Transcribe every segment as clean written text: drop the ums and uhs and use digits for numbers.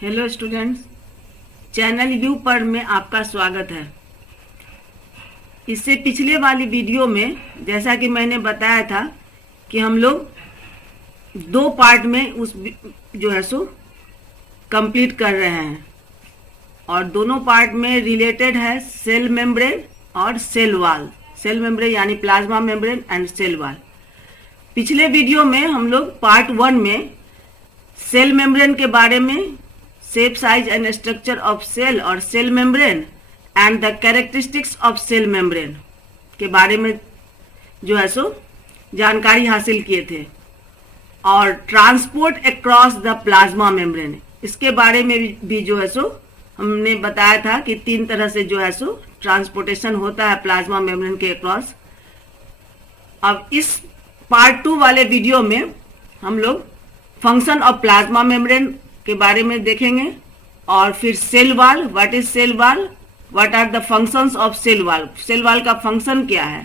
Hello students, channel view पर में आपका स्वागत है। इससे पिछले वाली वीडियो में जैसा कि मैंने बताया था कि हम लोग दो पार्ट में उस जो है सो कंप्लीट कर रहे हैं और दोनों पार्ट में रिलेटेड है सेल मेम्ब्रेन और सेल वॉल। सेल मेम्ब्रेन यानी plasma membrane and cell wall. पिछले वीडियो में हम लोग पार्ट 1 में सेल मेम्ब्रेन के बारे में, shape size and structure of cell और cell membrane and the characteristics of cell membrane के बारे में जो है सो जानकारी हासिल किए थे और transport across the plasma membrane इसके बारे में भी जो है सो हमने बताया था कि 3 तरह से जो है सो ट्रांसपोर्टेशन होता है प्लाज्मा मेम्ब्रेन के अक्रॉस। अब इस पार्ट 2 वाले वीडियो में हम लोग फंक्शन ऑफ प्लाज्मा मेम्ब्रेन के बारे में देखेंगे और फिर cell wall, what is cell wall, what are the functions of cell wall, cell wall का फंक्शन क्या है,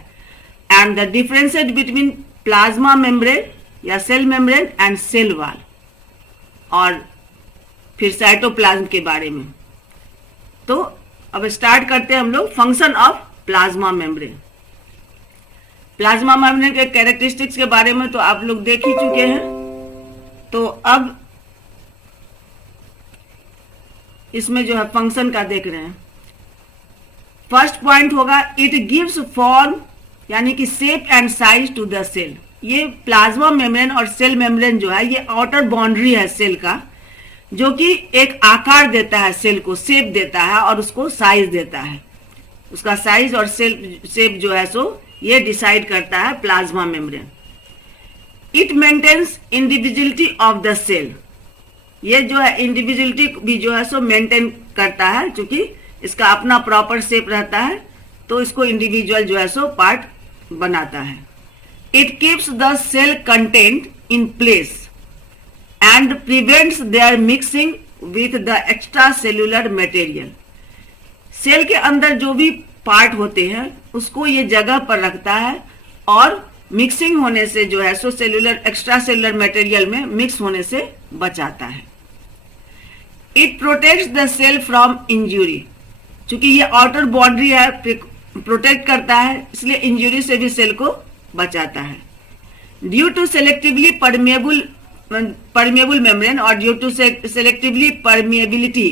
and the differences between plasma membrane या cell membrane and cell wall, और फिर साइटोप्लाज्म के बारे में। तो अब स्टार्ट करते हैं हम लोग function of plasma membrane. Plasma membrane के कैरेक्टरिस्टिक्स के बारे में तो आप लोग देख ही चुके हैं, तो अब इसमें जो है फंक्शन का देख रहे हैं। फर्स्ट पॉइंट होगा इट गिव्स फॉर्म यानी कि shape and size to the cell. ये प्लाज्मा मेम्ब्रेन और सेल मेम्ब्रेन जो है ये आउटर बाउंड्री है सेल का, जो कि एक आकार देता है सेल को, शेप देता है और उसको साइज देता है। उसका साइज और सेल शेप जो है सो ये डिसाइड करता है plasma membrane. It maintains individuality of the cell. ये जो है इंडिविजुअलिटी भी जो है सो मेंटेन करता है, क्योंकि इसका अपना प्रॉपर शेप रहता है तो इसको इंडिविजुअल जो है सो पार्ट बनाता है। It keeps the cell content in place and prevents their mixing with the extra cellular material. Cell के अंदर जो भी पार्ट होते हैं उसको ये जगह पर रखता है और मिक्सिंग होने से जो है सो सेल्यूलर एक्स्ट्रा सेल्यूलर मटेरियल में मिक्स होने से बचाता है। It protects the cell from injury. चूंकि ये आउटर बाउंड्री है, प्रोटेक्ट करता है, इसलिए इंजुरी से भी सेल को बचाता है। Due to selectively permeable membrane और due to selectively permeability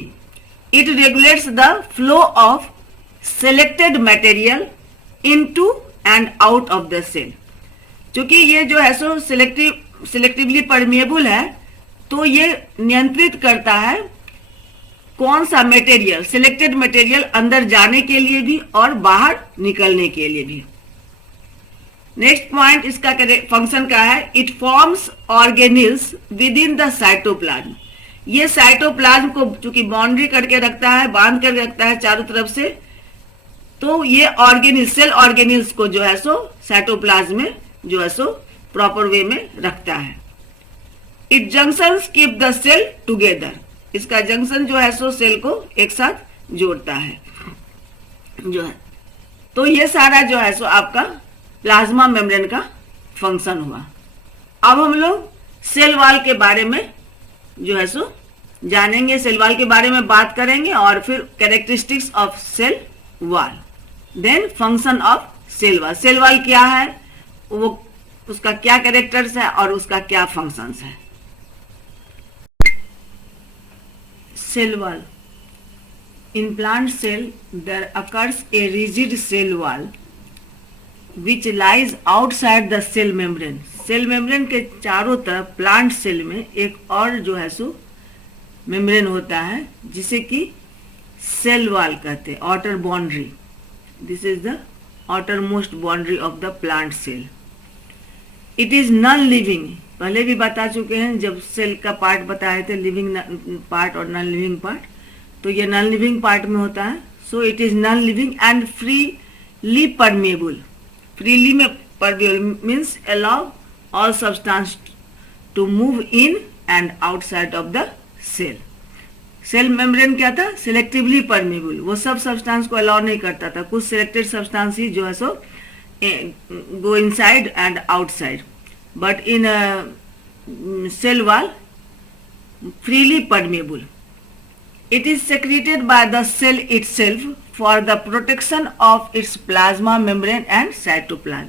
it regulates the flow of selected material into and out of the cell. क्योंकि ये जो है सो सिलेक्टिवली परमिएबल है तो ये नियंत्रित करता है कौन सा मटेरियल, सिलेक्टेड मटेरियल अंदर जाने के लिए भी और बाहर निकलने के लिए भी। नेक्स्ट पॉइंट इसका फंक्शन का है it forms organelles with in the cytoplasm. ये साइटोप्लाज्म को चूंकि बाउंड्री करके रखता है, बांध कर रखता है चारों तरफ से, तो ये ऑर्गेनिल सेल ऑर्गेनिल्स को जो है सो साइटोप्लाज्म में जो है सो प्रॉपर वे में रखता है। It junctions keep the cell together. इसका जंक्शन जो है सो सेल को एक साथ जोड़ता है जो है। तो ये सारा जो है सो आपका प्लाज्मा मेम्ब्रेन का फंक्शन हुआ। अब हम लोग सेल वॉल के बारे में जो है सो जानेंगे, सेल वॉल के बारे में बात करेंगे और फिर characteristics of cell wall, then function of cell wall. Cell wall क्या है, वो उसका क्या कैरेक्टर्स है और उसका क्या फंक्शंस है। Cell wall. In plant cell there occurs a rigid cell wall which lies outside the cell membrane. Cell membrane के चारों तरफ प्लांट सेल में एक और जो है सो मेम्ब्रेन होता है जिसे कि सेल वॉल कहते हैं, outer boundary. This is the outer most boundary of the plant cell. It is non living. पहले भी बता चुके हैं जब सेल का पार्ट बताए थे, लिविंग पार्ट और नॉन लिविंग पार्ट, तो ये नॉन लिविंग पार्ट में होता है। So it is non living and freely permeable. Freely में permeable means allow all substance to move in and outside of the cell. Cell membrane क्या था, selectively permeable, वो सब सब्सटेंस को अलाउ नहीं करता था, कुछ सिलेक्टेड सब्सटेंस ही जो है सो go inside and outside, but in a cell wall freely permeable। It is secreted by the cell itself for the protection of its plasma membrane and cytoplasm.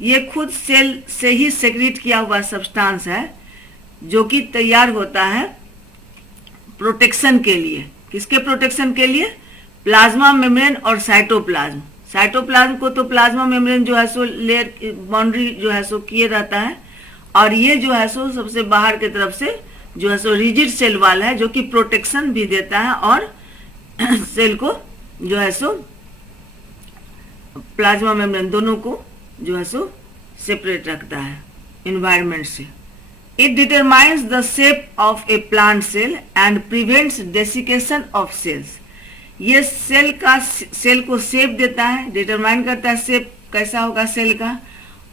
ये खुद cell से ही secret किया हुआ substance है जो कि तैयार होता है प्रोटेक्शन के लिए। किसके प्रोटेक्शन के लिए? प्लाज्मा मेम्ब्रेन और साइटोप्लाज्म। साइटोप्लाज्म को तो प्लाज्मा मेम्ब्रेन जो है सो लेयर बाउंड्री जो है सो किए रहता है, और ये जो है सो सबसे बाहर की तरफ से जो है सो रिजिड सेल वाल है जो कि प्रोटेक्शन भी देता है और सेल को जो है सो प्लाज्मा मेम्ब्रेन दोनों को जो है सो सेपरेट रखता है इन्वायरमेंट से। It determines the shape of a plant cell and prevents desiccation of cells. ये सेल को शेप देता है, डिटरमाइन करता है शेप कैसा होगा सेल का,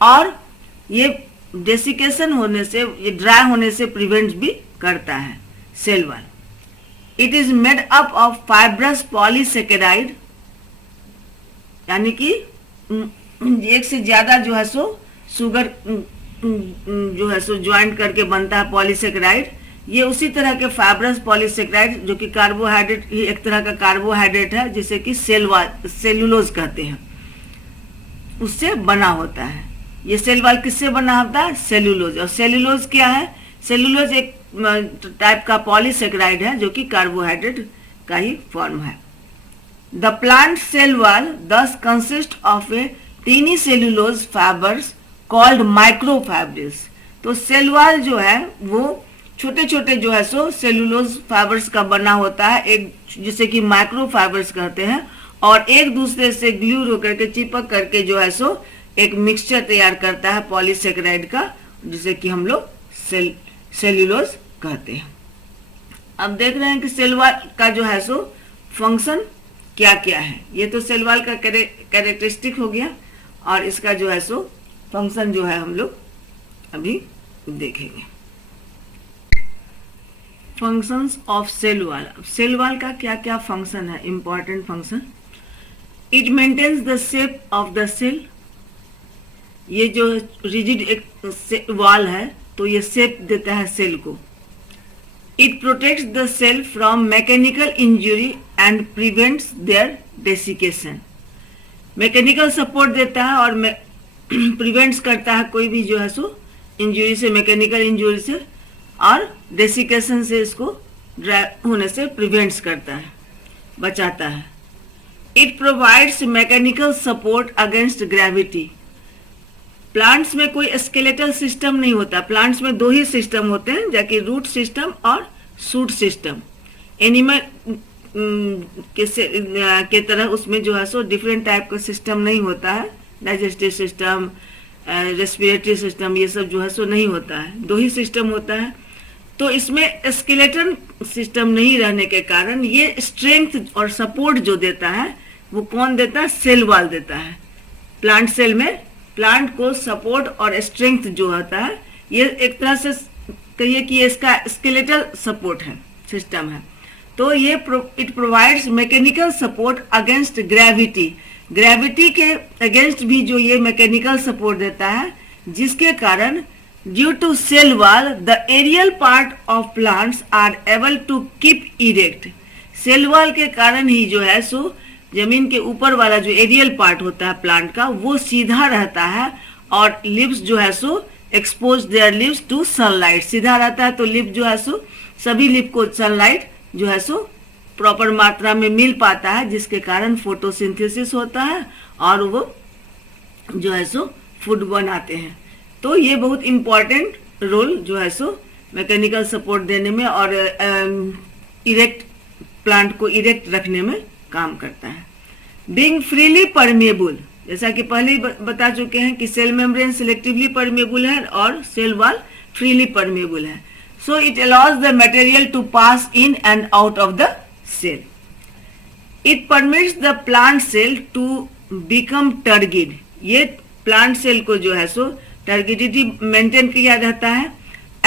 और ये डेसिकेशन होने से, ये ड्राई होने से प्रिवेंट भी करता है cell wall. It is made up of fibrous polysaccharide, यानी कि एक से ज्यादा जो है सो शुगर जो है सो ज्वाइंट करके बनता है पॉलीसेकेराइड। ये उसी तरह के फाइब्रस पॉलीसेकेराइड जो कि कार्बोहाइड्रेट ही एक तरह का कार्बोहाइड्रेट है जिसे कि सेलुलोज कहते हैं, उससे बना होता है। ये सेल वॉल किससे बना होता है? सेलुलोज। और सेलुलोज क्या है? सेलुलोज एक टाइप का पॉलीसेकेराइड है जो कि कार्बोहाइड्रेट का ही फॉर्म है। The plant cell wall thus consist of a tiny cellulose fibres called microfibrils. तो सेल वॉल जो है वो छोटे छोटे जो है सो सेलुलोज फाइबर्स का बना होता है, एक जिसे कि माइक्रोफाइबर्स कहते हैं, और एक दूसरे से ग्लू होकर के चिपक करके जो है सो एक मिक्सचर तैयार करता है पॉलीसेकेराइड का, जिसे कि हम लोग सेलुलोज कहते हैं। अब देख रहे हैं कि सेल वॉल का जो है सो फंक्शन क्या क्या है। ये तो सेल वॉल का कैरेक्टरिस्टिक हो गया, और इसका जो है सो फंक्शन जो है हम लोग अभी देखेंगे। Functions of cell wall. Cell wall का क्या क्या फंक्शन है, important function. It maintains the shape of the cell. ये जो रिजिड एक वॉल है तो ये शेप देता है सेल को। It protects the cell from mechanical injury and prevents their desiccation. Mechanical support देता है और प्रिवेंट्स करता है कोई भी जो है सो इंजुरी से, मैकेनिकल इंजुरी से, और डेसिकेशन से इसको ड्राई होने से प्रिवेंट्स करता है, बचाता है। It provides mechanical support against gravity. Plants में कोई स्केलेटल सिस्टम नहीं होता। प्लांट्स में दो ही सिस्टम होते हैं, जबकि रूट सिस्टम और शूट सिस्टम। एनिमल के तरह उसमें जो है सो डिफरेंट टाइप का सिस्टम नहीं होता है। डाइजेस्टिव सिस्टम, रेस्पिरेटरी सिस्टम, ये सब जो है सो नहीं होता है, दो ही सिस्टम होता है। तो इसमें स्केलेटन सिस्टम नहीं रहने के कारण ये स्ट्रेंथ और सपोर्ट जो देता है वो कौन देता है? सेल वॉल देता है। प्लांट सेल में प्लांट को सपोर्ट और स्ट्रेंथ जो होता है, ये एक तरह से कहिए कि इसका स्केलेटल सपोर्ट है, सिस्टम है। तो ये it provides mechanical support against gravity. Gravity के अगेंस्ट भी जो ये मैकेनिकल सपोर्ट देता है, जिसके कारण due to cell wall the aerial part of plants are able to keep erect. Cell wall के कारण ही जो है सो जमीन के ऊपर वाला जो एरियल पार्ट होता है प्लांट का, वो सीधा रहता है, और लिव्स जो है so expose their leaves to sunlight. सीधा रहता है तो लिव जो है सो सभी लिव को सनलाइट जो है सो प्रॉपर मात्रा में मिल पाता है, जिसके कारण फोटोसिंथेसिस होता है और वो जो है सो फूड बनाते हैं। तो ये बहुत इम्पॉर्टेंट रोल जो है सो मैकेनिकल सपोर्ट देने में और इरेक्ट प्लांट को इरेक्ट रखने में काम करता है। बीइंग फ्रीली परमेबल, जैसा कि पहले ही बता चुके हैं कि सेल मेम्ब्रेन सिलेक्टिवली परमेबल है और सेल वॉल फ्रीली परमेबल है। So it allows the material to pass in and out of the cell. It permits the plant cell to become turgid. ये प्लांट सेल को जो है सो टर्गिडिटी maintain किया जाता है।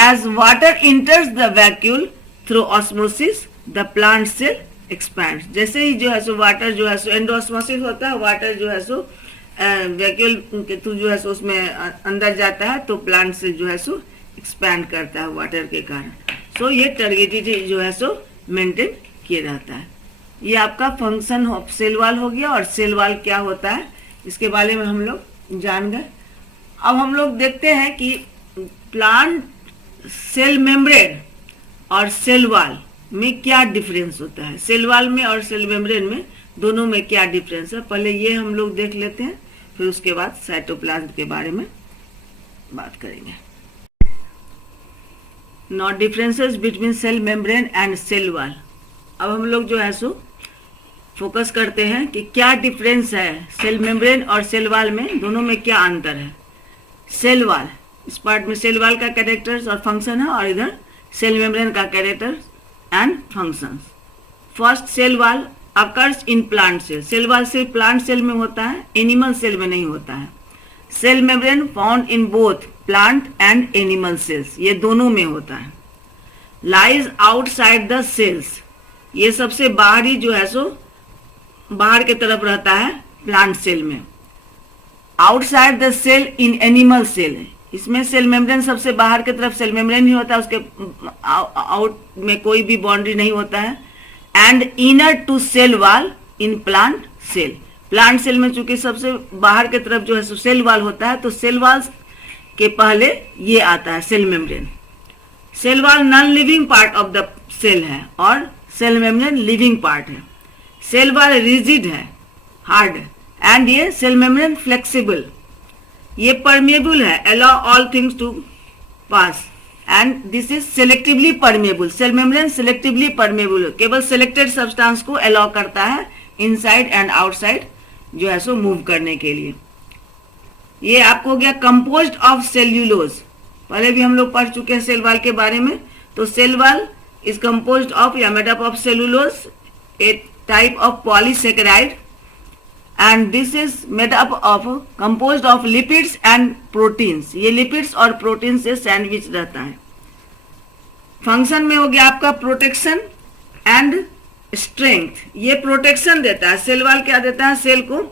As water enters the vacuole through osmosis the plant cell expands. जैसे ही जो है सो वाटर जो है सो एंडोस्मोसिस होता है, वाटर जो है सो वैक्यूल के थ्रू जो है सो उसमें अंदर जाता है, तो प्लांट सेल जो है सो एक्सपैंड करता है वाटर के कारण। सो ये टर्गिडिटी जो है सो मेंटेन किए रहता है। ये आपका फंक्शन ऑफ सेल वॉल हो गया। और सेल वॉल क्या होता है इसके बारे में हम लोग जान गए। अब हम लोग देखते हैं कि प्लांट सेल मेम्ब्रेन और सेल वॉल में क्या डिफरेंस होता है। सेल वॉल में और सेल मेम्ब्रेन में दोनों में क्या डिफरेंस है, पहले ये हम लोग देख लेते हैं, फिर उसके बाद साइटोप्लाज्म के बारे में बात करेंगे। Now differences between cell membrane and cell wall। अब हम लोग जो है सो फोकस करते हैं कि क्या डिफरेंस है सेल मेम्ब्रेन और सेल वॉल में, दोनों में क्या अंतर है। सेल वॉल, इस पार्ट में सेल वॉल का कैरेक्टर्स और फंक्शन है, और इधर सेल मेम्ब्रेन का characters and functions. First, cell wall occurs in plant cell. Cell wall सिर्फ प्लांट सेल में होता है, एनिमल सेल में नहीं होता है। Cell membrane found in both plant and animal cells, ये दोनों में होता है। लाइज आउटसाइड द सेल्स, ये सबसे बाहरी जो है सो बाहर की तरफ रहता है प्लांट सेल में। Outside the cell in animal cell, इसमें सेल मेम्ब्रेन सबसे बाहर की तरफ सेल मेम्ब्रेन ही होता है, उसके आउट में कोई भी बाउंड्री नहीं होता है। And inner to cell wall in plant cell, plant cell में चूंकि सबसे बाहर की तरफ जो है सो सेल वॉल होता है, तो सेल वॉल के पहले ये आता है cell membrane. Cell wall non living part of the cell है और सेल मेम्ब्रेन लिविंग पार्ट है। सेल वॉल रिजिड है, हार्ड है, एंड ये सेल मेम्ब्रेन फ्लेक्सिबल, ये परमेबल है, allow all things to pass, and this is selectively permeable. Cell membrane selectively permeable, केवल selected substance को अलाउ करता है इनसाइड एंड आउटसाइड जो है सो मूव करने के लिए। ये आपको हो गया कंपोज्ड ऑफ सेल्यूलोज, पहले भी हम लोग पढ़ चुके हैं सेल वॉल के बारे में। तो cell wall is composed of या made up of cellulose, a type of polysaccharide, and this is made up of composed of lipids and proteins. ये लिपिड्स और प्रोटीन से सैंडविच रहता है। फंक्शन में हो गया आपका प्रोटेक्शन एंड स्ट्रेंथ, ये प्रोटेक्शन देता है। सेल वॉल क्या देता है, सेल को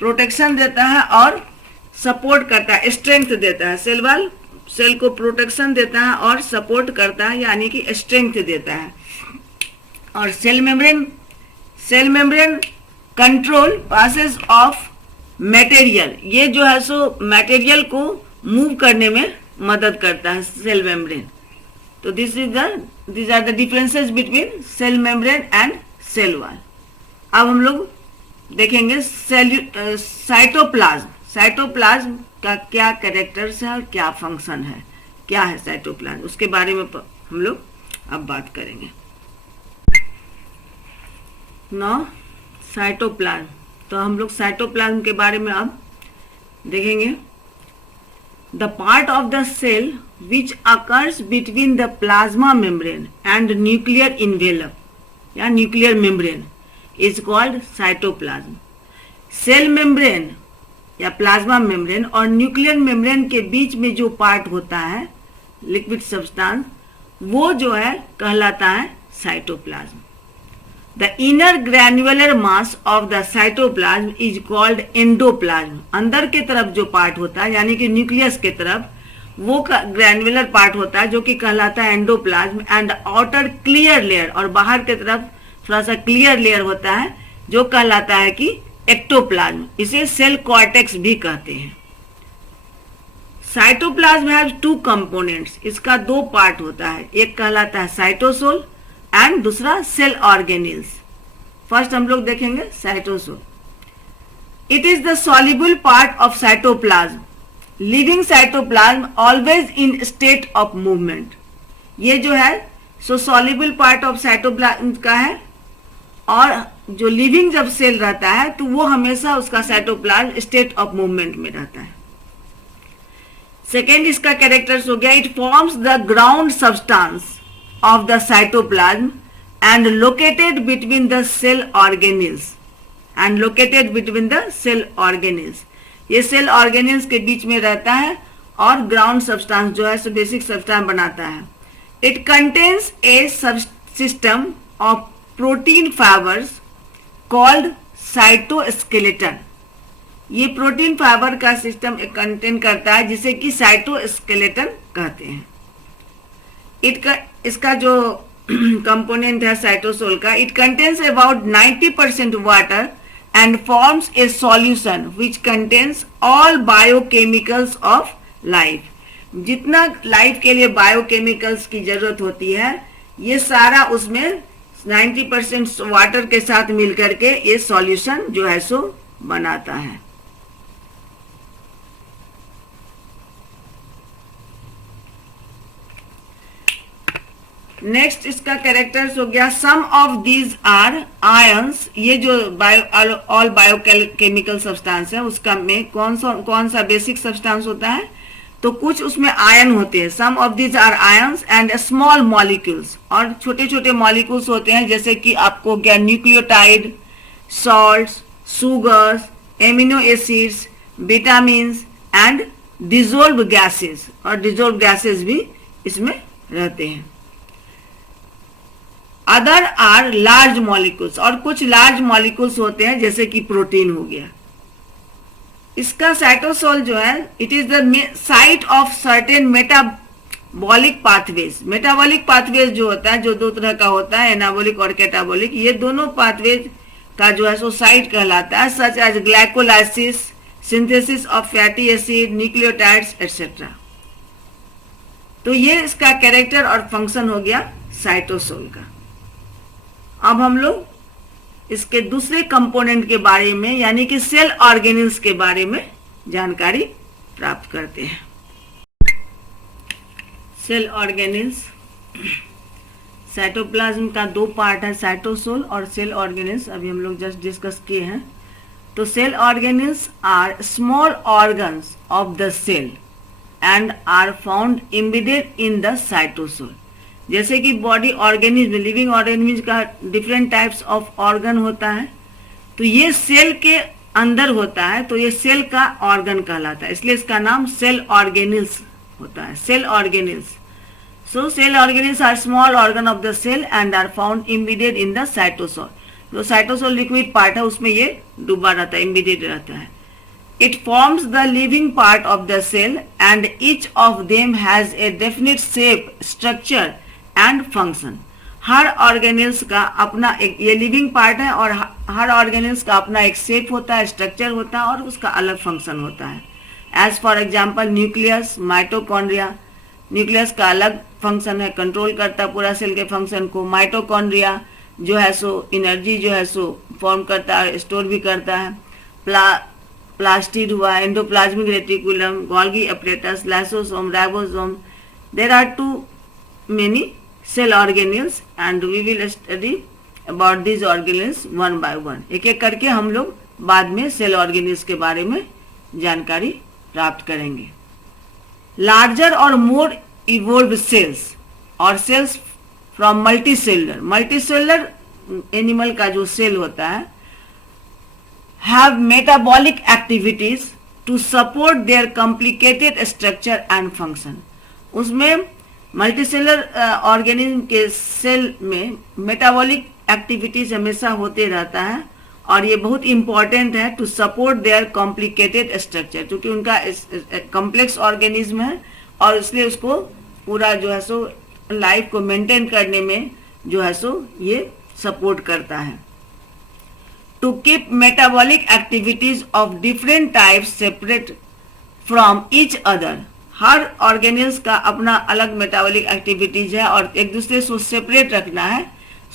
प्रोटेक्शन देता है और सपोर्ट करता है, स्ट्रेंथ देता है। सेल वॉल सेल को प्रोटेक्शन देता है और सपोर्ट करता है, यानी कि स्ट्रेंथ देता है। और cell membrane control passes of material, ये जो है सो मटेरियल को मूव करने में मदद करता है सेल मेम्ब्रेन। तो this are the differences between cell membrane and cell wall. अब हम लोग देखेंगे साइटोप्लाज्म। साइटोप्लाज्म का क्या कैरेक्टर्स है और क्या फंक्शन है, क्या है साइटोप्लाज्म, उसके बारे में हम लोग अब बात करेंगे। नौ साइटोप्लाज्म, तो हम लोग साइटोप्लाज्म के बारे में अब देखेंगे। The part of the cell which occurs between the plasma membrane and nuclear envelope या nuclear membrane is called cytoplasm. Cell membrane या प्लाज्मा मेम्ब्रेन और न्यूक्लियर मेम्ब्रेन के बीच में जो पार्ट होता है लिक्विड सब्सटेंस, वो जो है कहलाता है cytoplasm. The inner granular mass of the cytoplasm is called endoplasm. अंदर के तरफ जो पार्ट होता है यानी कि न्यूक्लियस के तरफ वो ग्रैन्युलर पार्ट होता है जो कि कहलाता है endoplasm. And outer clear layer, और बाहर के तरफ थोड़ा सा क्लियर लेयर होता है जो कहलाता है कि एक्टोप्लाज्म। इसे सेल कॉर्टेक्स भी कहते हैं। साइटोप्लाज्म हैव टू कंपोनेंट्स, इसका दो पार्ट होता है, एक कहलाता है साइटोसोल एंड दूसरा सेल ऑर्गेनेल्स। फर्स्ट हम लोग देखेंगे cytosol. It is the soluble part of cytoplasm, living cytoplasm always in state of movement. ये जो है सो सॉल्युबल पार्ट ऑफ साइटोप्लाज्म का है, और जो लिविंग जब सेल रहता है तो वो हमेशा उसका साइटोप्लाज्म स्टेट ऑफ मूवमेंट में रहता है। सेकेंड इसका कैरेक्टर्स हो गया, it forms the ground substance of the cytoplasm and located between the cell organelles ये सेल ऑर्गेनेल्स के बीच में रहता है और ग्राउंड सब्सटेंस जो है सो बेसिक सब्सटेंस बनाता है। It contains A system of protein fibres called cytoskeleton. ये प्रोटीन फाइबर का सिस्टम कंटेन करता है जिसे कि साइटोस्केलेटन कहते हैं। इसका जो कंपोनेंट है साइटोसोल का, it contains about 90% water and forms a solution which contains all biochemicals of life. जितना लाइफ के लिए बायोकेमिकल्स की जरूरत होती है ये सारा उसमें 90% वाटर के साथ मिलकर के ये सॉल्यूशन जो है सो बनाता है। नेक्स्ट इसका कैरेक्टर्स हो गया, सम ऑफ दीज आर आयंस। ये जो ऑल बायोकेमिकल सब्सटेंस है उसका में कौन सा बेसिक सब्सटेंस होता है, तो कुछ उसमें आयन होते हैं। Some of these are ions and small molecules, और छोटे छोटे मॉलिक्यूल्स होते हैं जैसे कि आपको क्या nucleotide, salts, sugars, amino acids, vitamin and dissolve gases, और डिजोल्व गैसेस भी इसमें रहते हैं। अदर आर लार्ज मॉलिक्यूल्स, और कुछ लार्ज मॉलिक्यूल्स होते हैं जैसे कि प्रोटीन हो गया। इसका साइटोसोल जो है it is the site of certain metabolic pathways. Metabolic pathways जो होता है, जो दो तरह का होता है, एनाबॉलिक और कैटाबॉलिक, ये दोनों पाथवेज का जो है सो साइट कहलाता है, such as glycolysis, synthesis of fatty acid, nucleotides etcetera. तो ये इसका कैरेक्टर और फंक्शन हो गया साइटोसोल का। अब हम लोग इसके दूसरे कंपोनेंट के बारे में यानी कि सेल ऑर्गेनेल्स के बारे में जानकारी प्राप्त करते हैं। सेल ऑर्गेनेल्स, साइटोप्लाज्म का दो पार्ट है, साइटोसोल और सेल ऑर्गेनेल्स, अभी हम लोग जस्ट डिस्कस किए हैं। तो cell organelles are small organs of the cell and are found embedded in the cytosol. जैसे कि बॉडी ऑर्गेनिज्म, लिविंग ऑर्गेनिज्म का डिफरेंट टाइप्स ऑफ ऑर्गन होता है, तो ये सेल के अंदर होता है, तो ये सेल का ऑर्गन कहलाता है, इसलिए इसका नाम सेल ऑर्गेनेल्स होता है, cell organelles. So cell organelles are small organ of the cell and are found embedded in the cytosol. जो साइटोसोल लिक्विड पार्ट है उसमें ये डूबा रहता है, एम्बेडेड रहता है। It forms the living part of the cell and each of them has a definite shape, structure and function. Her organelles का अपना एक, ये लिविंग पार्ट है और हर ऑर्गेनेल्स का अपना एक शेप होता है, स्ट्रक्चर होता है और उसका अलग फंक्शन होता है। As for example nucleus, mitochondria. Nucleus का अलग फंक्शन है, कंट्रोल करता है पूरा सेल के फंक्शन को। माइटोकॉन्ड्रिया जो है सो एनर्जी जो है सो फॉर्म करता है, स्टोर भी करता है। प्लास्टिड हुआ, endoplasmic reticulum, Golgi apparatus, lysosome, ribosome. There are too many cell organelles and we will study about this organelles one by one. एक एक करके हम लोग बाद में सेल ऑर्गेनेल्स के बारे में जानकारी प्राप्त करेंगे। लार्जर और मोर इवोल्व सेल्स और cells from multicellular, multicellular animal का जो सेल होता है have metabolic activities to support their complicated structure and function। उसमें मल्टीसेलर ऑर्गेनिज्म के सेल में मेटाबॉलिक एक्टिविटीज हमेशा होते रहता है और ये बहुत इंपॉर्टेंट है to support their complicated structure, क्योंकि उनका कॉम्प्लेक्स ऑर्गेनिज्म है और इसलिए उसको पूरा जो है सो लाइफ को मेंटेन करने में जो है सो ये सपोर्ट करता है। To keep metabolic activities of different types separate from each other। Her organelles का अपना अलग मेटाबॉलिक एक्टिविटीज है और एक दूसरे से सेपरेट रखना है।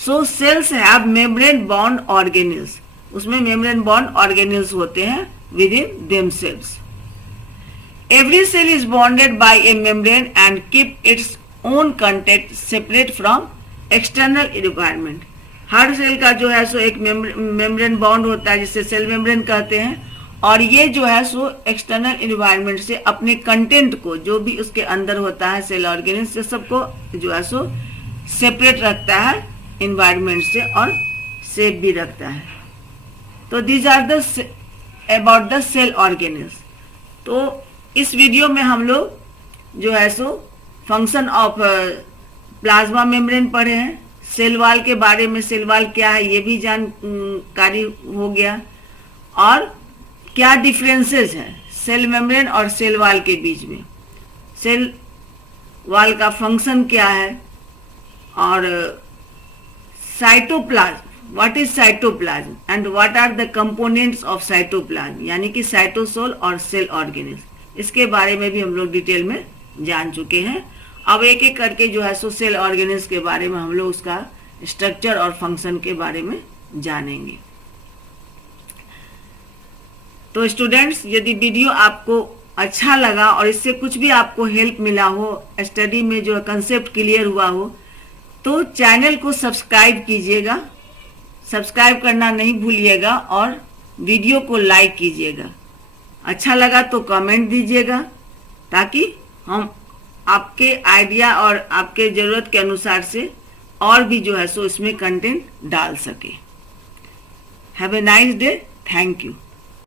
So cells have membrane bond organelles, उसमें मेम्ब्रेन बॉन्ड ऑर्गेनेल्स होते हैं within themselves. Every cell is bonded by a membrane and keep its own content separate from external environment. हर सेल का जो है सो एक मेम्ब्रेन बॉन्ड होता है जिसे सेल मेम्ब्रेन कहते हैं, और ये जो है सो एक्सटर्नल एनवायरनमेंट से अपने कंटेंट को, जो भी उसके अंदर होता है सेल ऑर्गेनेल से, सबको जो है सो सेपरेट रखता है एनवायरनमेंट से और सेफ भी रखता है। तो these are the about the cell organelles. तो इस वीडियो में हम लोग जो है सो फंक्शन ऑफ प्लाज्मा मेम्ब्रेन पढ़े हैं, सेल वॉल के बारे में, सेल वॉल क्या है ये भी जानकारी हो गया, और क्या डिफरेंसेस है सेल मेम्ब्रेन और सेल वॉल के बीच में, सेल वॉल का फंक्शन क्या है और cytoplasm, what is cytoplasm and what are the components of cytoplasm, यानी कि साइटोसोल और सेल ऑर्गेनिल्स, इसके बारे में भी हम लोग डिटेल में जान चुके हैं। अब एक एक करके जो है सो सेल ऑर्गेनिल्स के बारे में हम लोग उसका स्ट्रक्चर और फंक्शन के बारे में जानेंगे। तो स्टूडेंट्स, यदि वीडियो आपको अच्छा लगा और इससे कुछ भी आपको हेल्प मिला हो, स्टडी में जो कंसेप्ट क्लियर हुआ हो, तो चैनल को सब्सक्राइब कीजिएगा, सब्सक्राइब करना नहीं भूलिएगा और वीडियो को लाइक कीजिएगा। अच्छा लगा तो कमेंट दीजिएगा ताकि हम आपके आइडिया और आपके ज़रूरत के अनुसार से और भी जो है सो इसमें कंटेंट डाल सके। Have a nice day, thank you.